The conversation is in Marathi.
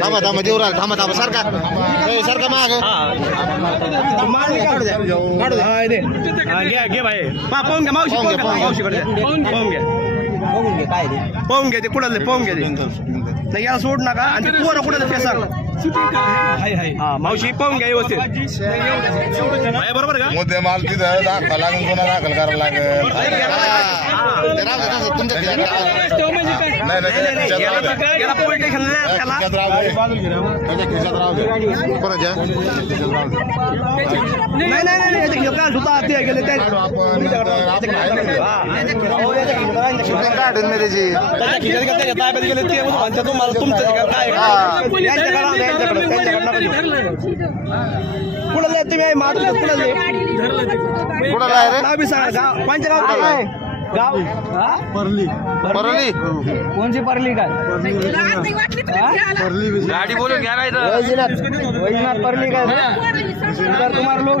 थांबा देऊ राहिला थांबा सारखा सारखा माग घे भाई पाहून घ्या मावशी मावशीकडे पाहून घ्या ते कुणाले पाहून घ्या ते नाही याला सोड नका आणि ते पोरं कुठं ते सांग हा मावशी पाहून घ्या व्यवस्थित बरोबर का मुद्दे माल तिथं दाखवा लागेल कोणा दाखल करावं लागेल कुणाला तुम्ही मारू कुणाला नाव बी सांगा कोणच्या गाव काय गाव परली परली कोणची परली काय गाडी बोलून घ्या नाही वैजनाथ परली काय तुम्हाला लोक